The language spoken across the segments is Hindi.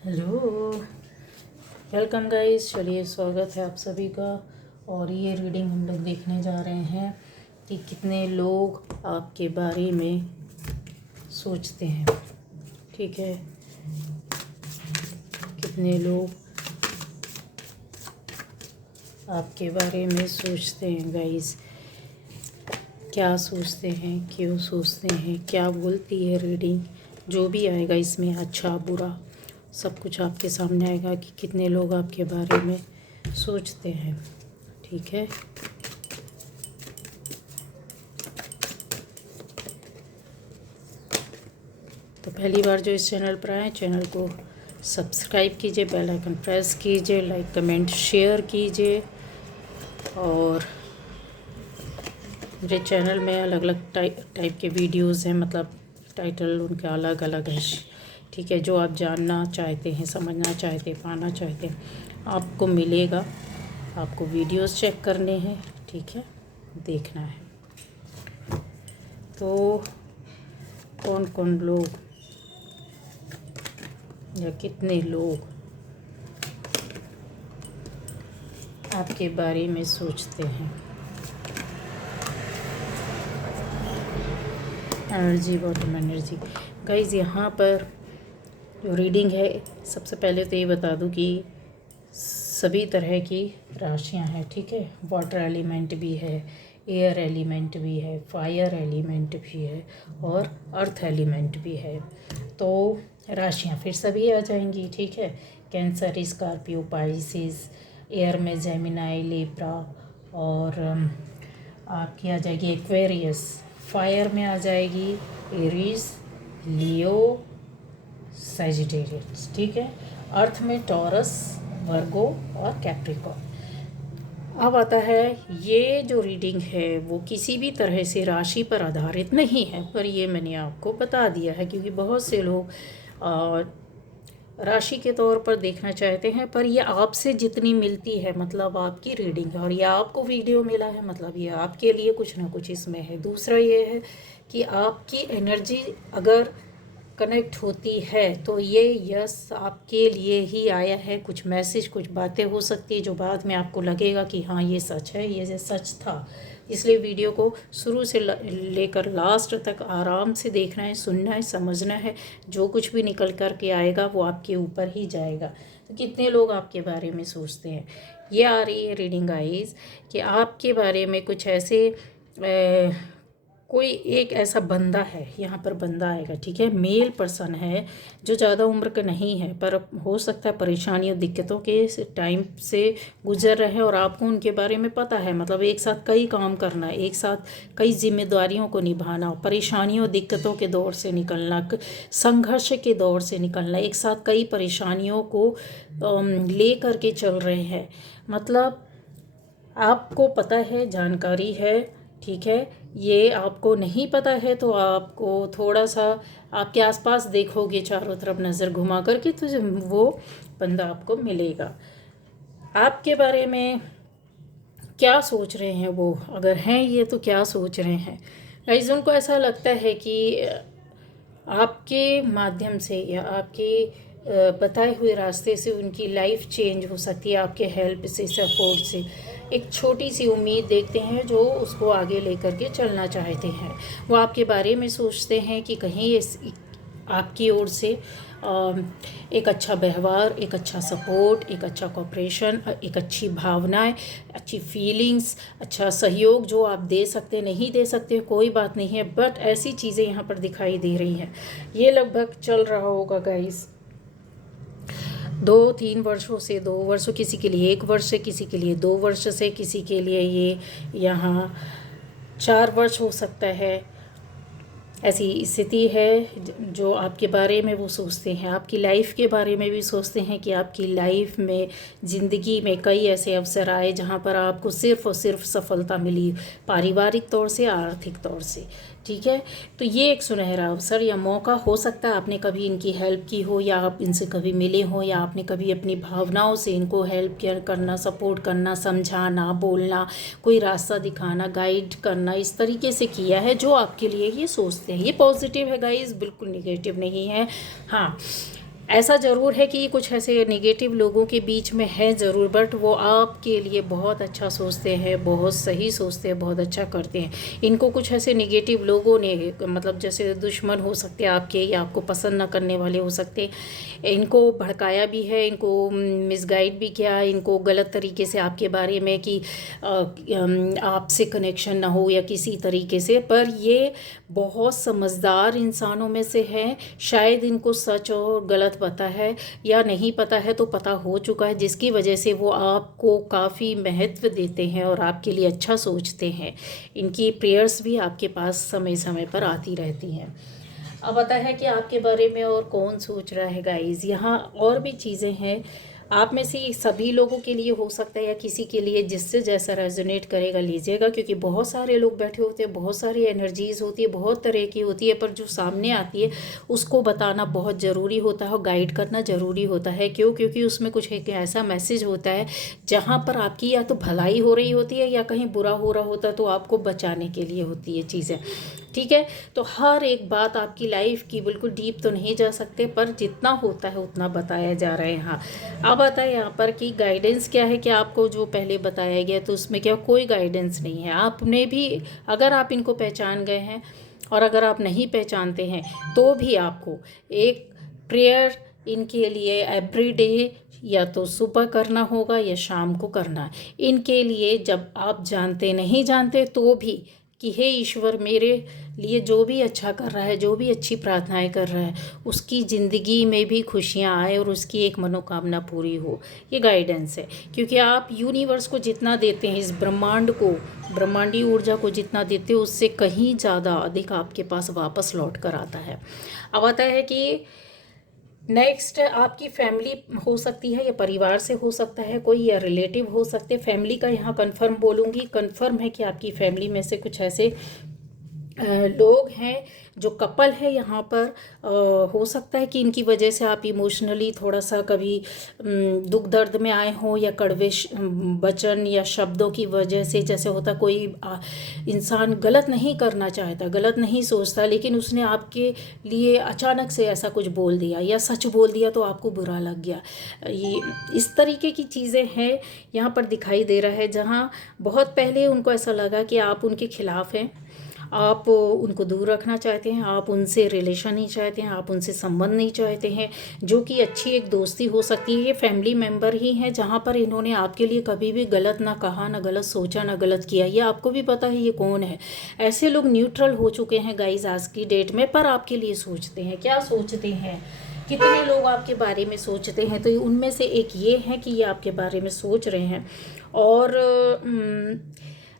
Hello, welcome guys. चलिए, स्वागत है आप सभी का। और ये रीडिंग हम लोग देखने जा रहे हैं कि कितने लोग आपके बारे में सोचते हैं। ठीक है, कितने लोग आपके बारे में सोचते हैं गाइस। क्या सोचते हैं, क्यों सोचते हैं, क्या बोलती है रीडिंग। जो भी आएगा इसमें, अच्छा बुरा, सब कुछ आपके सामने आएगा कि कितने लोग आपके बारे में सोचते हैं। ठीक है, तो पहली बार जो इस चैनल पर आए, चैनल को सब्सक्राइब कीजिए, बेल आइकन प्रेस कीजिए, लाइक कमेंट शेयर कीजिए। और मेरे चैनल में अलग अलग टाइप के वीडियोस हैं, मतलब टाइटल उनके अलग अलग है। ठीक है, जो आप जानना चाहते हैं, समझना चाहते हैं, पाना चाहते हैं, आपको मिलेगा। आपको वीडियोस चेक करने हैं, ठीक है, देखना है। तो कौन कौन लोग या कितने लोग आपके बारे में सोचते हैं। Energy, bottom energy guys. यहाँ पर जो रीडिंग है, सबसे पहले तो ये बता दूँ कि सभी तरह की राशियाँ हैं। ठीक है, वाटर एलिमेंट भी है, एयर एलिमेंट भी है, फायर एलिमेंट भी है और अर्थ एलिमेंट भी है। तो राशियाँ फिर सभी आ जाएंगी। ठीक है, कैंसर, स्कॉर्पियो, पाइसिस, एयर में जेमिनाई, लिब्रा, और आपकी आ जाएगी एक्वेरियस। फायर में आ जाएगी एरीज, लियो, सैजिटेरियस। ठीक है, अर्थ में टॉरस, वर्गो और कैप्रिकॉर्न। अब आता है, ये जो रीडिंग है वो किसी भी तरह से राशि पर आधारित नहीं है, पर ये मैंने आपको बता दिया है क्योंकि बहुत से लोग राशि के तौर पर देखना चाहते हैं, पर ये आपसे जितनी मिलती है, मतलब आपकी रीडिंग है, और ये आपको वीडियो मिला है, मतलब ये आपके लिए कुछ ना कुछ इसमें है। दूसरा ये है कि आपकी एनर्जी अगर कनेक्ट होती है तो ये यस आपके लिए ही आया है। कुछ मैसेज, कुछ बातें हो सकती है जो बाद में आपको लगेगा कि हाँ ये सच है, ये सच था। इसलिए वीडियो को शुरू से लेकर लास्ट तक आराम से देखना है, सुनना है, समझना है। जो कुछ भी निकल कर के आएगा वो आपके ऊपर ही जाएगा। तो कितने लोग आपके बारे में सोचते हैं, ये आ रही है रीडिंग गाइस कि आपके बारे में कुछ ऐसे कोई एक ऐसा बंदा है, यहाँ पर बंदा आएगा। ठीक है, मेल पर्सन है जो ज़्यादा उम्र का नहीं है, पर हो सकता है परेशानियों, दिक्कतों के टाइम से गुजर रहे हैं और आपको उनके बारे में पता है। मतलब एक साथ कई काम करना, एक साथ कई जिम्मेदारियों को निभाना, परेशानियों दिक्कतों के दौर से निकलना, संघर्ष के दौर से निकलना, एक साथ कई परेशानियों को ले करके चल रहे हैं। मतलब आपको पता है, जानकारी है। ठीक है, ये आपको नहीं पता है तो आपको थोड़ा सा आपके आसपास देखोगे, चारों तरफ नज़र घुमा करके, तो वो बंदा आपको मिलेगा। आपके बारे में क्या सोच रहे हैं वो, अगर हैं ये तो क्या सोच रहे हैं गाइस। उनको ऐसा लगता है कि आपके माध्यम से या आपके बताए हुए रास्ते से उनकी लाइफ चेंज हो सकती है, आपके हेल्प से, सपोर्ट से। एक छोटी सी उम्मीद देखते हैं जो उसको आगे लेकर के चलना चाहते हैं। वो आपके बारे में सोचते हैं कि कहीं आपकी ओर से एक अच्छा व्यवहार, एक अच्छा सपोर्ट, एक अच्छा कोऑपरेशन, एक अच्छी भावनाएं, अच्छी फीलिंग्स, अच्छा सहयोग जो आप दे सकते, नहीं दे सकते कोई बात नहीं है, बट ऐसी चीज़ें यहाँ पर दिखाई दे रही हैं। ये लगभग चल रहा होगा गाइस 2-3 वर्षों से, 2 वर्षों, किसी के लिए 1 वर्ष से, किसी के लिए 2 वर्ष से, किसी के लिए ये यहाँ 4 वर्ष हो सकता है। ऐसी स्थिति है जो आपके बारे में वो सोचते हैं, आपकी लाइफ के बारे में भी सोचते हैं कि आपकी लाइफ में, ज़िंदगी में कई ऐसे अवसर आए जहाँ पर आपको सिर्फ़ और सिर्फ सफलता मिली, पारिवारिक तौर से, आर्थिक तौर से। ठीक है, तो ये एक सुनहरा अवसर या मौका हो सकता है। आपने कभी इनकी हेल्प की हो, या आप इनसे कभी मिले हो, या आपने कभी अपनी भावनाओं से इनको हेल्प करना, सपोर्ट करना, समझाना, बोलना, कोई रास्ता दिखाना, गाइड करना, इस तरीके से किया है जो आपके लिए ये सोचते हैं। ये पॉजिटिव है गाइस, बिल्कुल निगेटिव नहीं है। हाँ, ऐसा ज़रूर है कि कुछ ऐसे नेगेटिव लोगों के बीच में है ज़रूर, बट वो आपके लिए बहुत अच्छा सोचते हैं, बहुत सही सोचते हैं, बहुत अच्छा करते हैं। इनको कुछ ऐसे नेगेटिव लोगों ने, मतलब जैसे दुश्मन हो सकते हैं आपके, या आपको पसंद ना करने वाले हो सकते हैं, इनको भड़काया भी है, इनको मिसगाइड भी किया, इनको गलत तरीके से आपके बारे में कि आपसे कनेक्शन ना हो या किसी तरीके से। पर ये बहुत समझदार इंसानों में से है। शायद इनको सच और गलत पता है, या नहीं पता है तो पता हो चुका है, जिसकी वजह से वो आपको काफ़ी महत्व देते हैं और आपके लिए अच्छा सोचते हैं। इनकी प्रेयर्स भी आपके पास समय समय पर आती रहती हैं। अब पता है कि आपके बारे में और कौन सोच रहा है गाइस। यहाँ और भी चीज़ें हैं, आप में से सभी लोगों के लिए हो सकता है या किसी के लिए जिससे जैसा रेजोनेट करेगा लीजिएगा, क्योंकि बहुत सारे लोग बैठे होते हैं, बहुत सारी एनर्जीज होती है, बहुत तरह की होती है, पर जो सामने आती है उसको बताना बहुत ज़रूरी होता है और गाइड करना ज़रूरी होता है। क्यों? क्योंकि उसमें कुछ एक ऐसा मैसेज होता है जहाँ पर आपकी या तो भलाई हो रही होती है या कहीं बुरा हो रहा होता है, तो आपको बचाने के लिए होती है चीज़ें। ठीक है, तो हर एक बात आपकी लाइफ की बिल्कुल डीप तो नहीं जा सकते, पर जितना होता है उतना बताया जा रहा है यहाँ। अब आता है यहाँ पर कि गाइडेंस क्या है, कि आपको जो पहले बताया गया तो उसमें क्या कोई गाइडेंस नहीं है। आपने भी, अगर आप इनको पहचान गए हैं और अगर आप नहीं पहचानते हैं तो भी आपको एक प्रेयर इनके लिए एवरीडे या तो सुबह करना होगा या शाम को करना है। इनके लिए जब आप जानते नहीं जानते तो भी कि हे ईश्वर, मेरे लिए जो भी अच्छा कर रहा है, जो भी अच्छी प्रार्थनाएं कर रहा है, उसकी ज़िंदगी में भी खुशियाँ आए और उसकी एक मनोकामना पूरी हो। ये गाइडेंस है, क्योंकि आप यूनिवर्स को जितना देते हैं, इस ब्रह्मांड को, ब्रह्मांडी ऊर्जा को जितना देते हो, उससे कहीं ज़्यादा अधिक आपके पास वापस लौट कर आता है। अब आता है कि नेक्स्ट आपकी फैमिली हो सकती है या परिवार से हो सकता है कोई, या रिलेटिव हो सकते हैं। फैमिली का यहाँ कंफर्म बोलूँगी, कंफर्म है कि आपकी फैमिली में से कुछ ऐसे लोग हैं जो कपल है यहाँ पर। हो सकता है कि इनकी वजह से आप इमोशनली थोड़ा सा कभी दुख दर्द में आए हों, या कड़वे वचन या शब्दों की वजह से, जैसे होता कोई इंसान गलत नहीं करना चाहता, गलत नहीं सोचता, लेकिन उसने आपके लिए अचानक से ऐसा कुछ बोल दिया या सच बोल दिया तो आपको बुरा लग गया। ये इस तरीके की चीज़ें हैं यहाँ पर दिखाई दे रहा है, जहाँ बहुत पहले उनको ऐसा लगा कि आप उनके खिलाफ़ हैं, आप उनको दूर रखना चाहते हैं, आप उनसे रिलेशन नहीं चाहते हैं, आप उनसे संबंध नहीं चाहते हैं, जो कि अच्छी एक दोस्ती हो सकती है। ये फैमिली मेम्बर ही हैं जहाँ पर इन्होंने आपके लिए कभी भी गलत ना कहा, ना गलत सोचा, ना गलत किया। ये आपको भी पता है ये कौन है। ऐसे लोग न्यूट्रल हो चुके हैं गाइज आज की डेट में, पर आपके लिए सोचते हैं। क्या सोचते हैं, कितने लोग आपके बारे में सोचते हैं, तो उनमें से एक ये है कि ये आपके बारे में सोच रहे हैं। और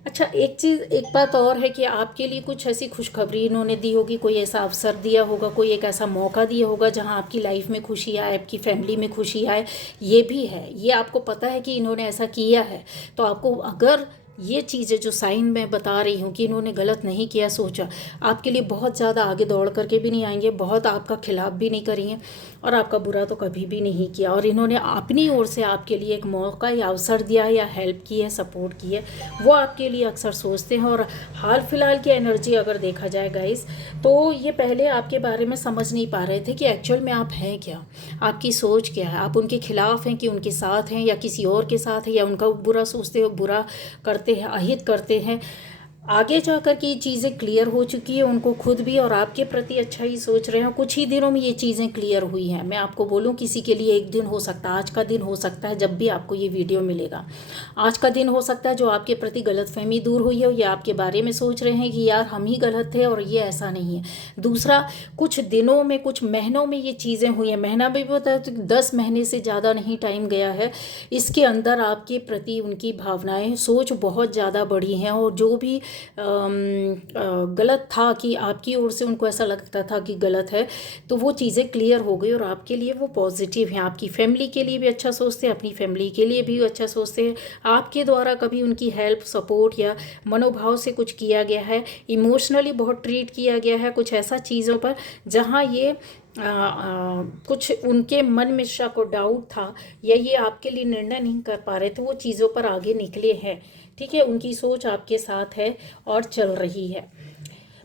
अच्छा, एक चीज़, एक बात और है कि आपके लिए कुछ ऐसी खुशखबरी इन्होंने दी होगी, कोई ऐसा अवसर दिया होगा, कोई एक ऐसा मौका दिया होगा जहां आपकी लाइफ में खुशी आए, आपकी फैमिली में खुशी आए। ये भी है, ये आपको पता है कि इन्होंने ऐसा किया है। तो आपको अगर ये चीज़ें जो साइन मैं बता रही हूँ कि इन्होंने गलत नहीं किया, सोचा, आपके लिए बहुत ज़्यादा आगे दौड़ करके भी नहीं आएंगे, बहुत आपका खिलाफ भी नहीं करेंगे, और आपका बुरा तो कभी भी नहीं किया। और इन्होंने अपनी ओर से आपके लिए एक मौका या अवसर दिया या हेल्प की है, सपोर्ट की है, वो आपके लिए अक्सर सोचते हैं। और हाल फिलहाल की एनर्जी अगर देखा जाए गाइस, तो ये पहले आपके बारे में समझ नहीं पा रहे थे कि एक्चुअल में आप हैं क्या, आपकी सोच क्या है। आप उनके खिलाफ हैं कि उनके साथ हैं, या किसी और के साथ है, या उनका बुरा सोचते हो, बुरा करते हैं, अहित करते हैं। आगे जाकर के ये चीज़ें क्लियर हो चुकी है, उनको खुद भी और आपके प्रति अच्छा ही सोच रहे हैं। कुछ ही दिनों में ये चीज़ें क्लियर हुई हैं। मैं आपको बोलूँ, किसी के लिए एक दिन हो सकता है, आज का दिन हो सकता है, जब भी आपको ये वीडियो मिलेगा, आज का दिन हो सकता है जो आपके प्रति गलतफहमी दूर हुई है, या आपके बारे में सोच रहे हैं कि यार हम ही गलत थे और ये ऐसा नहीं है। दूसरा, कुछ दिनों में, कुछ महीनों में ये चीज़ें हुई हैं, महीना भी होता है तो 10 महीने से ज़्यादा नहीं टाइम गया है, इसके अंदर आपके प्रति उनकी भावनाएं, सोच बहुत ज़्यादा बढ़ी हैं। और जो भी गलत था कि आपकी ओर से उनको ऐसा लगता था कि गलत है, तो वो चीज़ें क्लियर हो गई और आपके लिए वो पॉजिटिव हैं। आपकी फैमिली के लिए भी अच्छा सोचते हैं, अपनी फैमिली के लिए भी अच्छा सोचते हैं। आपके द्वारा कभी उनकी हेल्प, सपोर्ट या मनोभाव से कुछ किया गया है, इमोशनली बहुत ट्रीट किया गया है, कुछ ऐसा चीज़ों पर जहाँ ये कुछ उनके मन में शक और डाउट था, या ये आपके लिए निर्णय नहीं कर पा रहे थे, वो चीज़ों पर आगे निकले हैं। ठीक है, उनकी सोच आपके साथ है और चल रही है।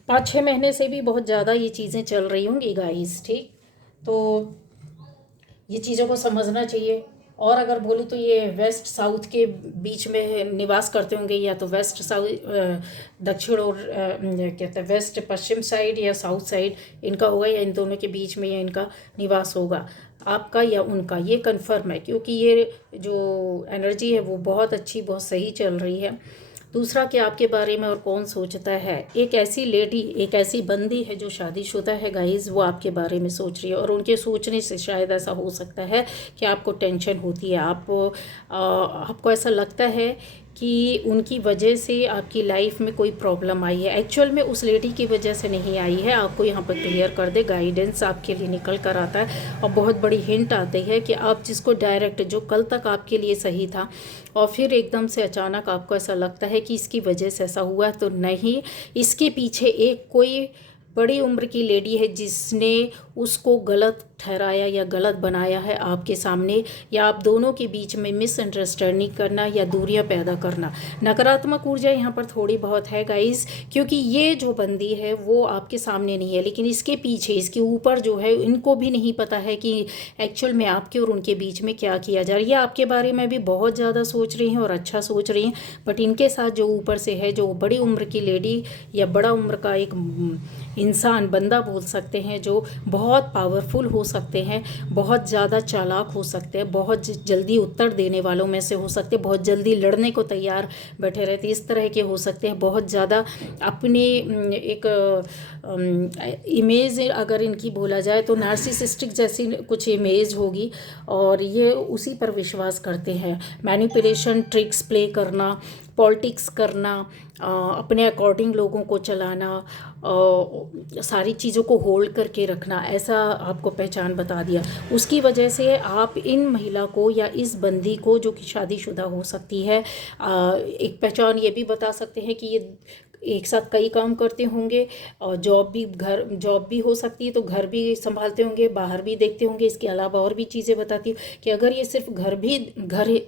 5-6 महीने से भी बहुत ज़्यादा ये चीज़ें चल रही होंगी गाइस। ठीक, तो ये चीज़ों को समझना चाहिए। और अगर बोलूँ तो ये वेस्ट साउथ के बीच में निवास करते होंगे, या तो वेस्ट साउथ दक्षिण और क्या कहते हैं वेस्ट पश्चिम साइड या साउथ साइड इनका होगा, या इन दोनों के बीच में या इनका निवास होगा, आपका या उनका, ये कंफर्म है क्योंकि ये जो एनर्जी है वो बहुत अच्छी, बहुत सही चल रही है। दूसरा कि आपके बारे में और कौन सोचता है, एक ऐसी लेडी, एक ऐसी बंदी है जो शादीशुदा है गाइस, वो आपके बारे में सोच रही है, और उनके सोचने से शायद ऐसा हो सकता है कि आपको टेंशन होती है, आपको ऐसा लगता है कि उनकी वजह से आपकी लाइफ में कोई प्रॉब्लम आई है। एक्चुअल में उस लेडी की वजह से नहीं आई है, आपको यहाँ पर क्लियर कर दे, गाइडेंस आपके लिए निकल कर आता है और बहुत बड़ी हिंट आती है कि आप जिसको डायरेक्ट, जो कल तक आपके लिए सही था और फिर एकदम से अचानक आपको ऐसा लगता है कि इसकी वजह से ऐसा हुआ, तो नहीं, इसके पीछे एक कोई बड़ी उम्र की लेडी है जिसने उसको गलत ठहराया या गलत बनाया है आपके सामने, या आप दोनों के बीच में मिसअंडरस्टैंडिंग करना या दूरियां पैदा करना। नकारात्मक ऊर्जा यहाँ पर थोड़ी बहुत है गाइस, क्योंकि ये जो बंदी है वो आपके सामने नहीं है, लेकिन इसके पीछे, इसके ऊपर जो है, इनको भी नहीं पता है कि एक्चुअल में आपके और उनके बीच में क्या किया जा रहा है। ये आपके बारे में भी बहुत ज़्यादा सोच रही हैं और अच्छा सोच रही हैं, बट इनके साथ जो ऊपर से है, जो बड़ी उम्र की लेडी या बड़ा उम्र का एक इंसान, बंदा बोल सकते हैं, जो बहुत पावरफुल हो सकते हैं, बहुत ज़्यादा चालाक हो सकते हैं, बहुत जल्दी उत्तर देने वालों में से हो सकते हैं, बहुत जल्दी लड़ने को तैयार बैठे रहते, इस तरह के हो सकते हैं, बहुत ज़्यादा अपने एक इमेज अगर इनकी बोला जाए तो नार्सिसिस्टिक जैसी कुछ इमेज होगी, और ये उसी पर विश्वास करते हैं। मैनिपुलेशन, ट्रिक्स प्ले करना, पॉलिटिक्स करना, अपने अकॉर्डिंग लोगों को चलाना, सारी चीज़ों को होल्ड करके रखना, ऐसा आपको पहचान बता दिया। उसकी वजह से आप इन महिला को या इस बंदी को, जो कि शादीशुदा हो सकती है, एक पहचान ये भी बता सकते हैं कि ये एक साथ कई काम करते होंगे, और जॉब भी हो सकती है, तो घर भी संभालते होंगे, बाहर भी देखते होंगे। इसके अलावा और भी चीज़ें बताती हूँ कि अगर ये सिर्फ घर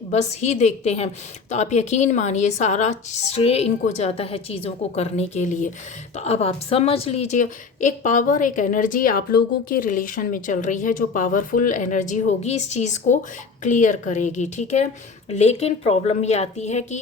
बस ही देखते हैं तो आप यकीन मानिए सारा श्रेय इनको जाता है चीज़ों को करने के लिए। तो अब आप समझ लीजिए, एक पावर, एक एनर्जी आप लोगों के रिलेशन में चल रही है, जो पावरफुल एनर्जी होगी, इस चीज़ को क्लियर करेगी, ठीक है। लेकिन प्रॉब्लम ये आती है कि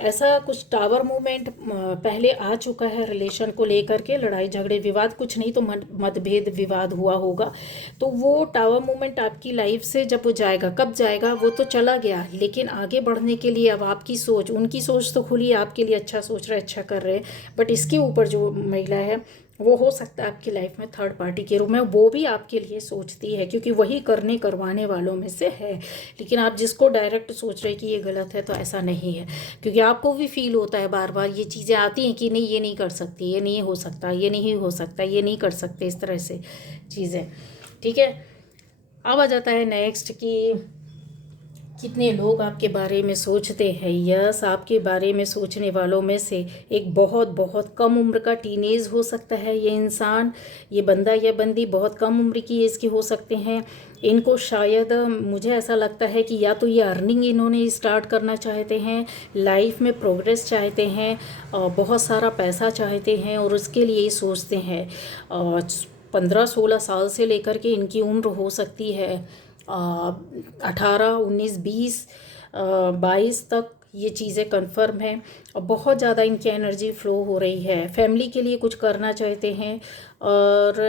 ऐसा कुछ टावर मूवमेंट पहले आ चुका है रिलेशन को लेकर के, लड़ाई झगड़े विवाद, कुछ नहीं तो मतभेद विवाद हुआ होगा, तो वो टावर मूवमेंट आपकी लाइफ से जब वो जाएगा, कब जाएगा, वो तो चला गया, लेकिन आगे बढ़ने के लिए अब आपकी सोच, उनकी सोच तो खुली, आपके लिए अच्छा सोच रहे, अच्छा कर रहे हैं, बट इसके ऊपर जो महिला है वो हो सकता है आपकी लाइफ में थर्ड पार्टी के रूप में, वो भी आपके लिए सोचती है, क्योंकि वही करवाने वालों में से है। लेकिन आप जिसको डायरेक्ट सोच रहे कि ये गलत है, तो ऐसा नहीं है, क्योंकि आपको भी फील होता है, बार बार ये चीज़ें आती हैं कि नहीं, ये नहीं कर सकती, ये नहीं हो सकता, ये नहीं हो सकता, ये नहीं कर सकते, इस तरह से चीज़ें, ठीक है। अब आ जाता है नेक्स्ट कि कितने लोग आपके बारे में सोचते हैं। यस, आपके बारे में सोचने वालों में से एक बहुत बहुत कम उम्र का टीनेज हो सकता है ये इंसान, ये बंदा या बंदी बहुत कम उम्र की एज के हो सकते हैं। इनको शायद, मुझे ऐसा लगता है कि या तो ये अर्निंग इन्होंने स्टार्ट करना चाहते हैं, लाइफ में प्रोग्रेस चाहते हैं, बहुत सारा पैसा चाहते हैं, और उसके लिए सोचते हैं। 15-16 साल से लेकर के इनकी उम्र हो सकती है 18, 19, 20, 22 तक, ये चीज़ें कंफर्म हैं, और बहुत ज़्यादा इनकी एनर्जी फ्लो हो रही है। फैमिली के लिए कुछ करना चाहते हैं, और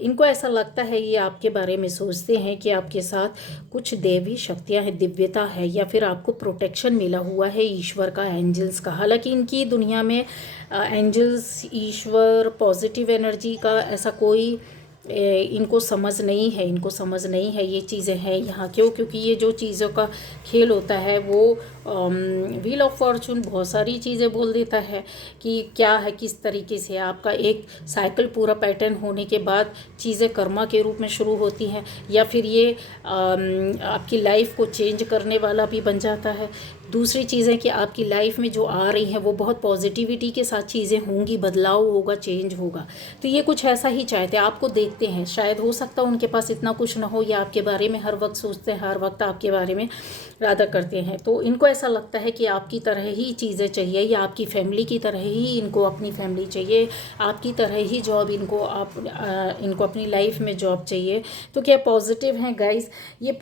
इनको ऐसा लगता है, ये आपके बारे में सोचते हैं कि आपके साथ कुछ देवी शक्तियां हैं, दिव्यता है, या फिर आपको प्रोटेक्शन मिला हुआ है ईश्वर का, एंजल्स का। हालांकि इनकी दुनिया में एंजल्स, ईश्वर, पॉजिटिव एनर्जी का ऐसा कोई इनको समझ नहीं है, ये चीज़ें हैं यहाँ। क्योंकि ये जो चीज़ों का खेल होता है वो व्हील ऑफ फॉर्चून बहुत सारी चीज़ें बोल देता है कि क्या है, किस तरीके से आपका एक साइकिल पूरा पैटर्न होने के बाद चीज़ें कर्मा के रूप में शुरू होती हैं, या फिर ये आपकी लाइफ को चेंज करने वाला भी बन जाता है। दूसरी चीज़ है कि आपकी लाइफ में जो आ रही हैं वो बहुत पॉजिटिविटी के साथ चीज़ें होंगी, बदलाव होगा, चेंज होगा। तो ये कुछ ऐसा ही चाहते हैं, आपको देखते हैं। शायद हो सकता है उनके पास इतना कुछ ना हो, या आपके बारे में हर वक्त सोचते हैं, हर वक्त आपके बारे में इरादा करते हैं। तो इनको ऐसा लगता है कि आपकी तरह ही चीज़ें चाहिए, या आपकी फैमिली की तरह ही इनको अपनी फैमिली चाहिए, आपकी तरह ही जॉब इनको अपनी लाइफ में जॉब चाहिए। तो क्या पॉजिटिव हैं गाइस? ये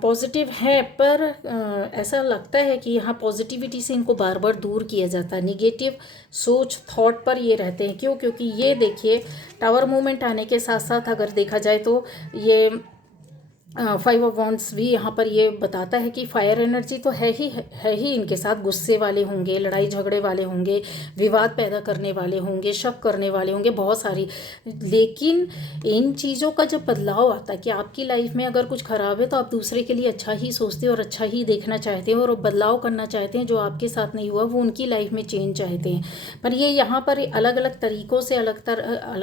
पॉजिटिव है, पर ऐसा लगता है कि यहाँ पॉजिटिविटी से इनको बार बार दूर किया जाता है। निगेटिव सोच, थॉट पर ये रहते हैं। क्यों? क्योंकि ये देखिए, टावर मूवमेंट आने के साथ साथ अगर देखा जाए तो ये 5 ऑफ वॉन्ड्स भी यहाँ पर ये बताता है कि फायर एनर्जी तो है ही इनके साथ। गुस्से वाले होंगे, लड़ाई झगड़े वाले होंगे, विवाद पैदा करने वाले होंगे, शक करने वाले होंगे, बहुत सारी। लेकिन इन चीज़ों का जब बदलाव आता है कि आपकी लाइफ में अगर कुछ ख़राब है तो आप दूसरे के लिए अच्छा ही सोचते हैं और अच्छा ही देखना चाहते हैं और बदलाव करना चाहते हैं। जो आपके साथ नहीं हुआ वो उनकी लाइफ में चेंज चाहते हैं। पर ये यहाँ पर अलग अलग तरीक़ों से अलग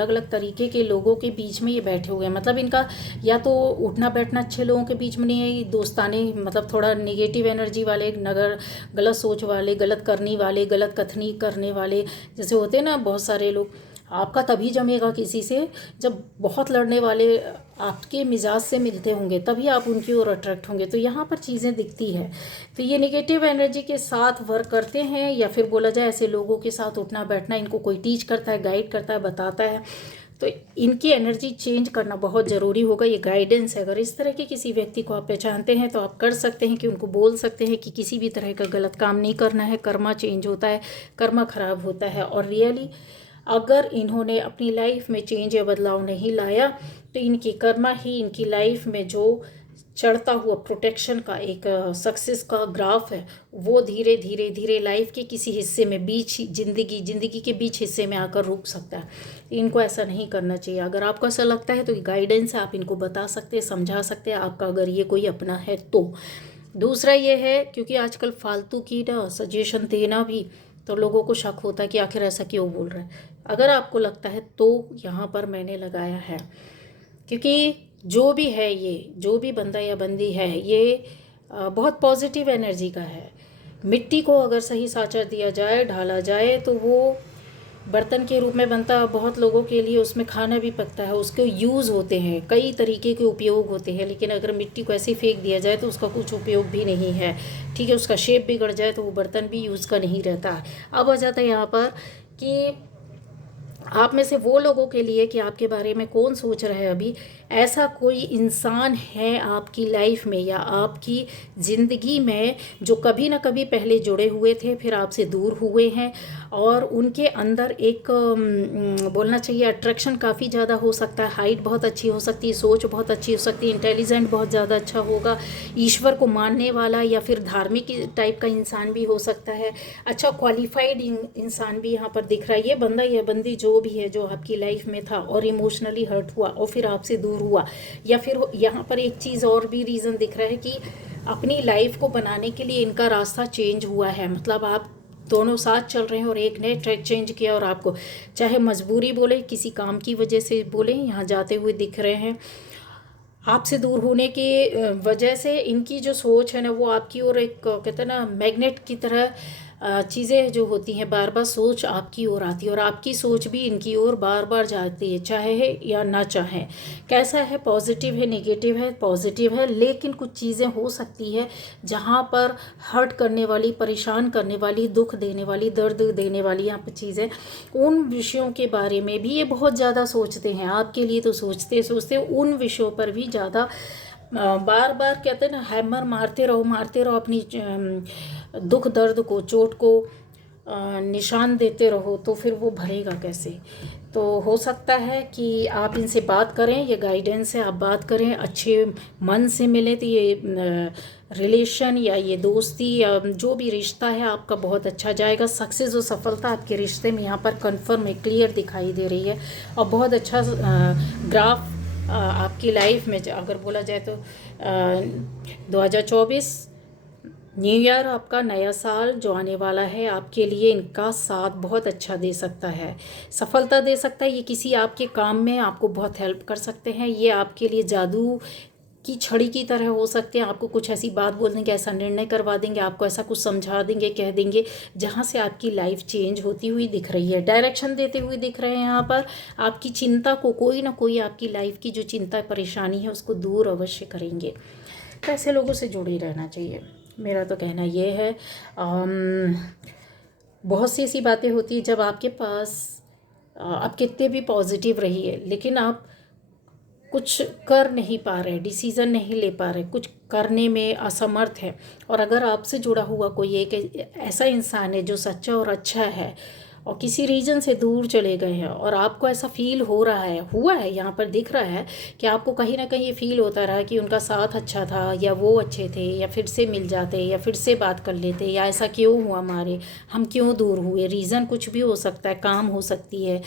अलग तरीके के लोगों के बीच में ये बैठे हुए हैं। मतलब इनका या तो उठना बैठना अच्छे लोगों के बीच में नहीं है, दोस्ताने मतलब थोड़ा नेगेटिव एनर्जी वाले, गलत सोच वाले, गलत करनी वाले, गलत कथनी करने वाले जैसे होते हैं ना बहुत सारे लोग। आपका तभी जमेगा किसी से जब बहुत लड़ने वाले आपके मिजाज से मिलते होंगे, तभी आप उनकी ओर अट्रैक्ट होंगे। तो यहाँ पर चीज़ें दिखती है। तो ये नेगेटिव एनर्जी के साथ वर्क करते हैं, या फिर बोला जाए ऐसे लोगों के साथ उठना बैठना इनको कोई टीच करता है, गाइड करता है, बताता है। तो इनकी एनर्जी चेंज करना बहुत ज़रूरी होगा। ये गाइडेंस है। अगर इस तरह के किसी व्यक्ति को आप पहचानते हैं तो आप कर सकते हैं कि उनको बोल सकते हैं कि किसी भी तरह का गलत काम नहीं करना है। कर्मा चेंज होता है, कर्मा खराब होता है। और रियली अगर इन्होंने अपनी लाइफ में चेंज या बदलाव नहीं लाया तो इनकी कर्मा ही इनकी लाइफ में जो चढ़ता हुआ प्रोटेक्शन का एक सक्सेस का ग्राफ है वो धीरे धीरे धीरे लाइफ के किसी हिस्से में जिंदगी के बीच हिस्से में आकर रुक सकता है। इनको ऐसा नहीं करना चाहिए। अगर आपको ऐसा लगता है तो गाइडेंस है, आप इनको बता सकते हैं, समझा सकते हैं, आपका अगर ये कोई अपना है तो। दूसरा ये है, क्योंकि आजकल फालतू की ना सजेशन देना भी तो लोगों को शक होता है कि आखिर ऐसा क्यों बोल रहा है। अगर आपको लगता है तो यहाँ पर मैंने लगाया है, क्योंकि जो भी है, ये जो भी बंदा या बंदी है ये बहुत पॉजिटिव एनर्जी का है। मिट्टी को अगर सही साँचा दिया जाए, ढाला जाए तो वो बर्तन के रूप में बनता है। बहुत लोगों के लिए उसमें खाना भी पकता है, उसके यूज़ होते हैं, कई तरीके के उपयोग होते हैं। लेकिन अगर मिट्टी को ऐसे ही फेंक दिया जाए तो उसका कुछ उपयोग भी नहीं है। ठीक है, उसका शेप बिगड़ जाए तो वो बर्तन भी यूज़ का नहीं रहता है। अब आ जाता है यहाँ पर कि आप में से वो लोगों के लिए कि आपके बारे में कौन सोच रहा है। अभी ऐसा कोई इंसान है आपकी लाइफ में या आपकी ज़िंदगी में जो कभी ना कभी पहले जुड़े हुए थे, फिर आपसे दूर हुए हैं, और उनके अंदर एक बोलना चाहिए अट्रैक्शन काफ़ी ज़्यादा हो सकता है। हाइट बहुत अच्छी हो सकती है, सोच बहुत अच्छी हो सकती है, इंटेलिजेंट बहुत ज़्यादा अच्छा होगा, ईश्वर को मानने वाला या फिर धार्मिक टाइप का इंसान भी हो सकता है, अच्छा क्वालिफाइड इंसान भी यहाँ पर दिख रहा है। ये बंदा या बंदी जो भी है जो आपकी लाइफ में था और इमोशनली हर्ट हुआ और फिर आपसे दूर हुआ, या फिर यहाँ पर एक चीज़ और भी रीज़न दिख रहा है कि अपनी लाइफ को बनाने के लिए इनका रास्ता चेंज हुआ है। मतलब आप दोनों साथ चल रहे हैं और एक ने ट्रैक चेंज किया, और आपको चाहे मजबूरी बोले, किसी काम की वजह से बोले, यहाँ जाते हुए दिख रहे हैं। आपसे दूर होने की वजह से इनकी जो सोच है ना वो आपकी ओर एक कहते हैं ना मैग्नेट की तरह चीज़ें जो होती हैं, बार बार सोच आपकी ओर आती है और आपकी सोच भी इनकी ओर बार बार जाती है, चाहे है या ना चाहें। कैसा है, पॉजिटिव है, नेगेटिव है, पॉजिटिव है। लेकिन कुछ चीज़ें हो सकती है जहाँ पर हर्ट करने वाली, परेशान करने वाली, दुख देने वाली, दर्द देने वाली यहाँ पर चीज़ें, उन विषयों के बारे में भी ये बहुत ज़्यादा सोचते हैं। आपके लिए तो सोचते उन विषयों पर भी ज़्यादा बार बार कहते हैं ना, हैमर मारते रहो अपनी दुख दर्द को, चोट को निशान देते रहो, तो फिर वो भरेगा कैसे। तो हो सकता है कि आप इनसे बात करें, ये गाइडेंस है, आप बात करें, अच्छे मन से मिले तो ये रिलेशन या ये दोस्ती या जो भी रिश्ता है आपका बहुत अच्छा जाएगा। सक्सेस और सफलता आपके रिश्ते में यहाँ पर कन्फर्म है, क्लियर दिखाई दे रही है, और बहुत अच्छा ग्राफ आपकी लाइफ में अगर बोला जाए तो 2024 न्यू ईयर, आपका नया साल जो आने वाला है, आपके लिए इनका साथ बहुत अच्छा दे सकता है, सफलता दे सकता है। ये किसी आपके काम में आपको बहुत हेल्प कर सकते हैं। ये आपके लिए जादू की छड़ी की तरह हो सकते हैं। आपको कुछ ऐसी बात बोल देंगे, ऐसा निर्णय करवा देंगे, आपको ऐसा कुछ समझा देंगे, कह देंगे, जहाँ से आपकी लाइफ चेंज होती हुई दिख रही है, डायरेक्शन देते हुए दिख रहे हैं। यहाँ पर आपकी चिंता को कोई ना कोई, आपकी लाइफ की जो चिंता परेशानी है उसको दूर अवश्य करेंगे। तो ऐसे लोगों से जुड़े रहना चाहिए, मेरा तो कहना ये है। बहुत सी ऐसी बातें होती है जब आपके पास आप कितने भी पॉजिटिव रहिए, लेकिन आप कुछ कर नहीं पा रहे, डिसीज़न नहीं ले पा रहे, कुछ करने में असमर्थ है। और अगर आपसे जुड़ा हुआ कोई एक ऐसा इंसान है जो सच्चा और अच्छा है और किसी रीजन से दूर चले गए हैं और आपको ऐसा फील हो रहा है, हुआ है, यहाँ पर दिख रहा है कि आपको कहीं ना कहीं ये फील होता रहा कि उनका साथ अच्छा था, या वो अच्छे थे, या फिर से मिल जाते, या फिर से बात कर लेते, या ऐसा क्यों हुआ, हमारे हम क्यों दूर हुए। रीज़न कुछ भी हो सकता है, काम हो सकती है,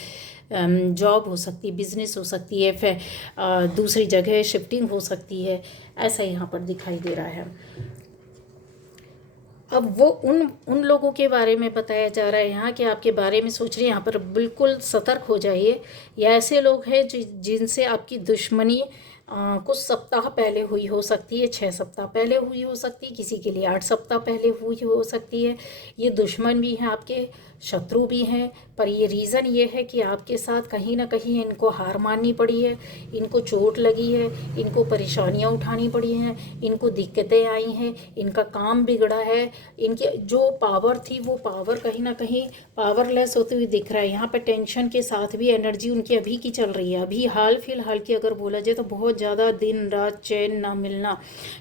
जॉब हो सकती है, बिजनेस हो सकती है, फिर दूसरी जगह शिफ्टिंग हो सकती है, ऐसा यहाँ पर दिखाई दे रहा है। अब वो उन लोगों के बारे में बताया जा रहा है यहाँ कि आपके बारे में सोच रही है, यहाँ पर बिल्कुल सतर्क हो जाइए। या ऐसे लोग हैं जिनसे आपकी दुश्मनी कुछ सप्ताह पहले हुई हो सकती है, 6 सप्ताह पहले हुई हो सकती है, किसी के लिए 8 सप्ताह पहले हुई हो सकती है। ये दुश्मन भी हैं, आपके शत्रु भी हैं, पर ये रीज़न ये है कि आपके साथ कहीं ना कहीं इनको हार माननी पड़ी है, इनको चोट लगी है, इनको परेशानियां उठानी पड़ी हैं, इनको दिक्कतें आई हैं, इनका काम बिगड़ा है, इनकी जो पावर थी वो पावर कहीं ना कहीं पावरलेस होती हुई दिख रहा है। यहाँ पर टेंशन के साथ भी एनर्जी उनकी अभी की चल रही है। अभी हाल फिलहाल की अगर बोला जाए तो बहुत ज़्यादा दिन रात चैन ना मिलना,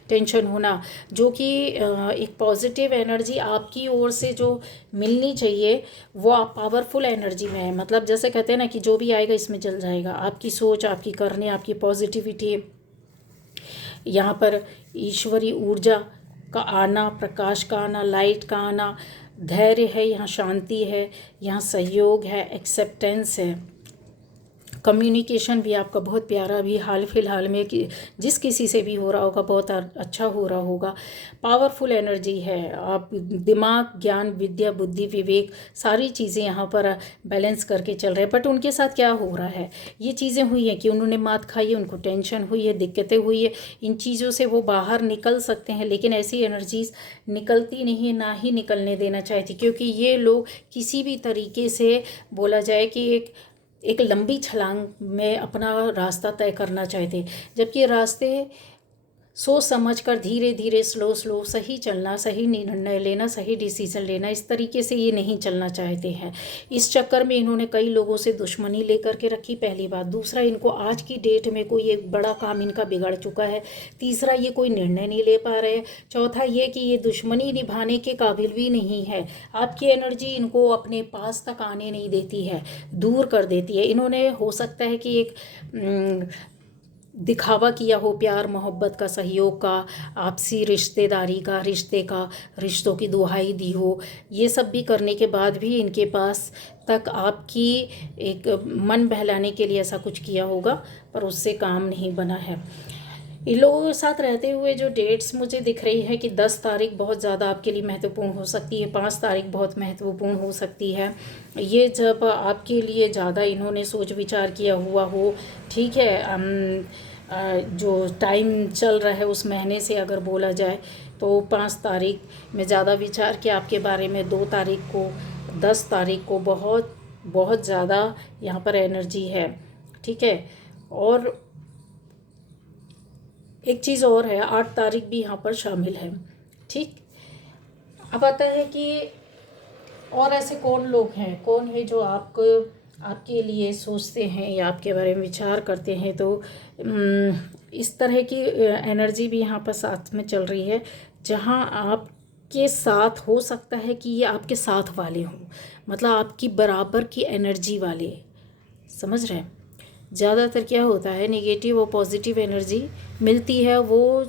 टेंशन होना, जो कि एक पॉजिटिव एनर्जी आपकी ओर से जो मिलनी चाहिए वो आप पावरफुल एनर्जी में है। मतलब जैसे कहते हैं ना कि जो भी आएगा इसमें चल जाएगा, आपकी सोच, आपकी करने, आपकी पॉजिटिविटी, यहाँ पर ईश्वरी ऊर्जा का आना, प्रकाश का आना, लाइट का आना, धैर्य है, यहाँ शांति है, यहाँ सहयोग है, एक्सेप्टेंस है, कम्युनिकेशन भी आपका बहुत प्यारा भी हाल फिलहाल में कि जिस किसी से भी हो रहा होगा बहुत अच्छा हो रहा होगा। पावरफुल एनर्जी है, आप दिमाग, ज्ञान, विद्या, बुद्धि, विवेक, सारी चीज़ें यहाँ पर बैलेंस करके चल रहे हैं। बट उनके साथ क्या हो रहा है, ये चीज़ें हुई हैं कि उन्होंने मात खाई है, उनको टेंशन हुई है, दिक्कतें हुई है, इन चीज़ों से वो बाहर निकल सकते हैं, लेकिन ऐसी एनर्जीज निकलती नहीं है, ना ही निकलने देना चाहती, क्योंकि ये लोग किसी भी तरीके से बोला जाए कि एक लंबी छलांग में अपना रास्ता तय करना चाहते, जबकि रास्ते सोच समझ कर धीरे धीरे स्लो सही चलना, सही निर्णय लेना, सही डिसीजन लेना, इस तरीके से ये नहीं चलना चाहते हैं। इस चक्कर में इन्होंने कई लोगों से दुश्मनी लेकर के रखी, पहली बात। दूसरा, इनको आज की डेट में कोई एक बड़ा काम इनका बिगड़ चुका है। तीसरा, ये कोई निर्णय नहीं ले पा रहे हैं। चौथा ये कि ये दुश्मनी निभाने के काबिल भी नहीं है। आपकी एनर्जी इनको अपने पास तक आने नहीं देती है, दूर कर देती है। इन्होंने हो सकता है कि एक दिखावा किया हो, प्यार मोहब्बत का, सहयोग का, आपसी रिश्तेदारी का, रिश्ते का, रिश्तों की दुहाई दी हो। ये सब भी करने के बाद भी इनके पास तक आपकी एक मन बहलाने के लिए ऐसा कुछ किया होगा, पर उससे काम नहीं बना है। इन लोगों के साथ रहते हुए जो डेट्स मुझे दिख रही है कि 10 तारीख बहुत ज़्यादा आपके लिए महत्वपूर्ण हो सकती है, 5 तारीख बहुत महत्वपूर्ण हो सकती है। ये जब आपके लिए ज़्यादा इन्होंने सोच विचार किया हुआ हो, ठीक है, जो टाइम चल रहा है उस महीने से अगर बोला जाए तो 5 तारीख में ज़्यादा विचार किया आपके बारे में, 2 तारीख को, 10 तारीख को बहुत बहुत ज़्यादा यहाँ पर एनर्जी है, ठीक है। और एक चीज़ और है, 8 तारीख भी यहाँ पर शामिल है, ठीक। अब आता है कि और ऐसे कौन लोग हैं, कौन है जो आपके लिए सोचते हैं या आपके बारे में विचार करते हैं। तो इस तरह की एनर्जी भी यहाँ पर साथ में चल रही है, जहाँ आपके साथ हो सकता है कि ये आपके साथ वाले हों, मतलब आपकी बराबर की एनर्जी वाले, समझ रहे हैं। ज़्यादातर क्या होता है, नेगेटिव और पॉजिटिव एनर्जी मिलती है, वो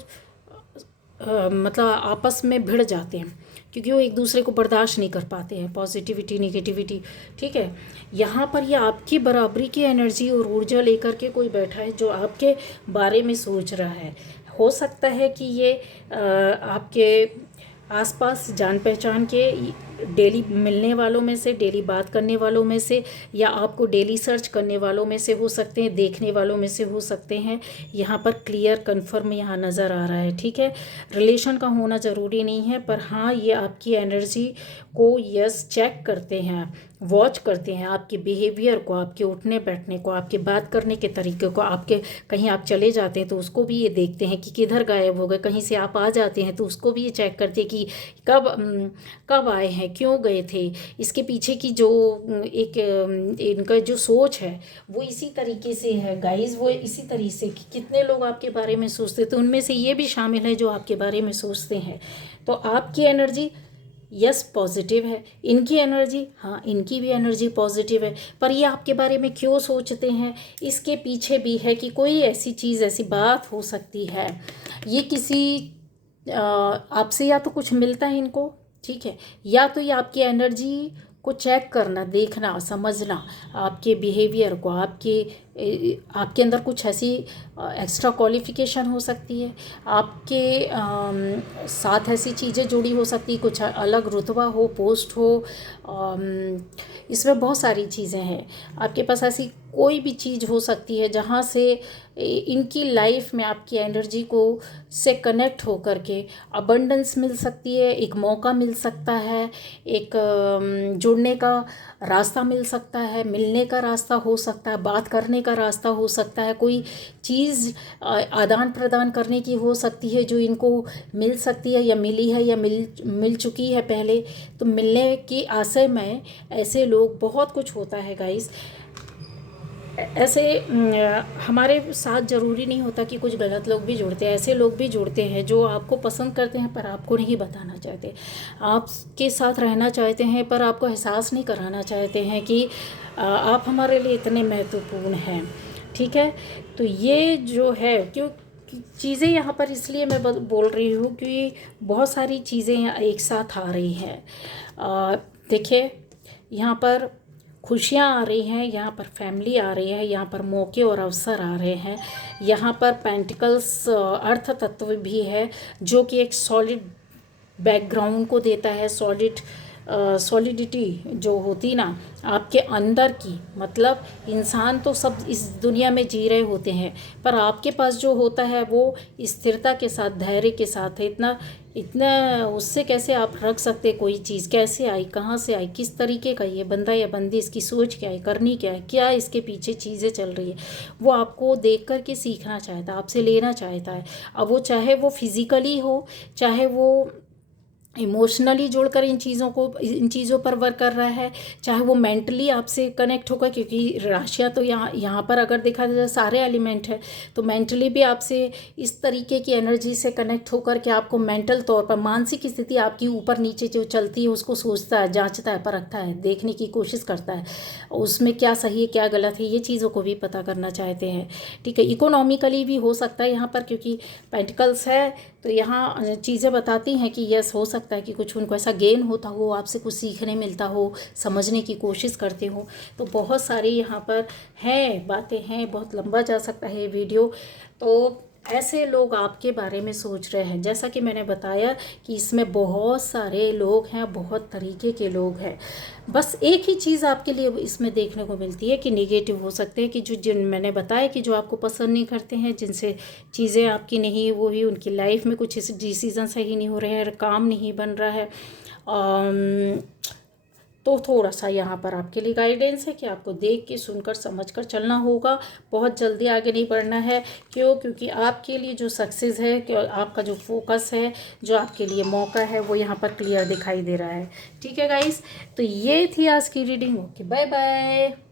मतलब आपस में भिड़ जाते हैं, क्योंकि वो एक दूसरे को बर्दाश्त नहीं कर पाते हैं, पॉजिटिविटी नेगेटिविटी, ठीक है। यहाँ पर ये आपकी बराबरी की एनर्जी और ऊर्जा लेकर के कोई बैठा है जो आपके बारे में सोच रहा है। हो सकता है कि ये आपके आसपास जान पहचान के डेली मिलने वालों में से, डेली बात करने वालों में से, या आपको डेली सर्च करने वालों में से हो सकते हैं, देखने वालों में से हो सकते हैं। यहाँ पर क्लियर कन्फर्म यहाँ नज़र आ रहा है। ठीक है, रिलेशन का होना ज़रूरी नहीं है, पर हाँ ये आपकी एनर्जी को यस चेक करते हैं, वॉच करते हैं आपके बिहेवियर को, आपके उठने बैठने को, आपके बात करने के तरीके को। आपके कहीं आप चले जाते हैं तो उसको भी ये देखते हैं कि किधर गायब हो गए, कहीं से आप आ जाते हैं तो उसको भी ये चेक करते हैं कि कब आए हैं, क्यों गए थे। इसके पीछे की जो एक इनका जो सोच है वो इसी तरीके से है गाइस, वो इसी तरीके से कि कितने लोग आपके बारे में सोचते, तो उनमें से ये भी शामिल है जो आपके बारे में सोचते हैं। तो आपकी एनर्जी यस पॉजिटिव है, इनकी एनर्जी, हाँ इनकी भी एनर्जी पॉजिटिव है, पर ये आपके बारे में क्यों सोचते हैं इसके पीछे भी है कि कोई ऐसी चीज़, ऐसी बात हो सकती है। ये किसी आपसे या तो कुछ मिलता है इनको, ठीक है, या तो ये आपकी एनर्जी को चेक करना, देखना, समझना, आपके बिहेवियर को, आपके अंदर कुछ ऐसी एक्स्ट्रा क्वालिफिकेशन हो सकती है, आपके साथ ऐसी चीज़ें जुड़ी हो सकती है, कुछ अलग रुतबा हो, पोस्ट हो, इसमें बहुत सारी चीज़ें हैं। आपके पास ऐसी कोई भी चीज़ हो सकती है जहाँ से इनकी लाइफ में आपकी एनर्जी को से कनेक्ट हो करके अबंडेंस मिल सकती है, एक मौका मिल सकता है, एक जुड़ने का रास्ता मिल सकता है, मिलने का रास्ता हो सकता है, बात करने का रास्ता हो सकता है, कोई चीज़ आदान प्रदान करने की हो सकती है जो इनको मिल सकती है, या मिली है, या मिल चुकी है पहले। तो मिलने की आशय में ऐसे लोग, बहुत कुछ होता है गाइस ऐसे। हमारे साथ ज़रूरी नहीं होता कि कुछ गलत लोग भी जुड़ते हैं, ऐसे लोग भी जुड़ते हैं जो आपको पसंद करते हैं पर आपको नहीं बताना चाहते, आपके साथ रहना चाहते हैं पर आपको एहसास नहीं कराना चाहते हैं कि आप हमारे लिए इतने महत्वपूर्ण हैं। ठीक है, तो ये जो है, क्यों चीज़ें यहाँ पर इसलिए मैं बोल रही हूँ कि बहुत सारी चीज़ें एक साथ आ रही हैं। देखिए, यहाँ पर खुशियाँ आ रही हैं, यहाँ पर फैमिली आ रही है, यहाँ पर मौके और अवसर आ रहे हैं, यहाँ पर पेंटिकल्स अर्थ तत्व भी है जो कि एक सॉलिड बैकग्राउंड को देता है, सॉलिडिटी जो होती ना आपके अंदर की, मतलब इंसान तो सब इस दुनिया में जी रहे होते हैं पर आपके पास जो होता है वो स्थिरता के साथ, धैर्य के साथ है। इतना उससे कैसे आप रख सकते, कोई चीज़ कैसे आई, कहाँ से आई, किस तरीके का ये बंदा या बंदी, इसकी सोच क्या है, करनी क्या है, क्या इसके पीछे चीज़ें चल रही है, वो आपको देख कर के सीखना चाहता है, आपसे लेना चाहता है। अब वो चाहे वो फिज़िकली हो, चाहे वो इमोशनली जोड़कर इन चीज़ों पर वर्क कर रहा है, चाहे वो मेंटली आपसे कनेक्ट होगा, क्योंकि राशियाँ तो यहाँ पर अगर देखा जाए सारे एलिमेंट है, तो मेंटली भी आपसे इस तरीके की एनर्जी से कनेक्ट होकर के आपको मेंटल तौर पर, मानसिक स्थिति आपकी ऊपर नीचे जो चलती है उसको सोचता है, जांचता है, परखता है, देखने की कोशिश करता है, उसमें क्या सही है क्या गलत है, ये चीज़ों को भी पता करना चाहते हैं। ठीक है, इकोनॉमिकली भी हो सकता है यहाँ पर, क्योंकि पेंटिकल्स है तो यहाँ चीज़ें बताती हैं कि यस हो सकता है कि कुछ उनको ऐसा गेन होता हो, आपसे कुछ सीखने मिलता हो, समझने की कोशिश करते हो। तो बहुत सारी यहाँ पर हैं बातें हैं, बहुत लंबा जा सकता है ये वीडियो। तो ऐसे लोग आपके बारे में सोच रहे हैं, जैसा कि मैंने बताया कि इसमें बहुत सारे लोग हैं, बहुत तरीके के लोग हैं। बस एक ही चीज़ आपके लिए इसमें देखने को मिलती है कि नेगेटिव हो सकते हैं, कि जिन मैंने बताया कि जो आपको पसंद नहीं करते हैं, जिनसे चीज़ें आपकी नहीं वो ही, उनकी लाइफ में कुछ डिसीज़न सही नहीं हो रहे हैं, काम नहीं बन रहा है। तो थोड़ा सा यहाँ पर आपके लिए गाइडेंस है कि आपको देख के, सुनकर, समझकर चलना होगा, बहुत जल्दी आगे नहीं बढ़ना है। क्योंकि आपके लिए जो सक्सेस है, कि आपका जो फोकस है, जो आपके लिए मौका है, वो यहाँ पर क्लियर दिखाई दे रहा है। ठीक है गाइस, तो ये थी आज की रीडिंग। Okay, bye bye.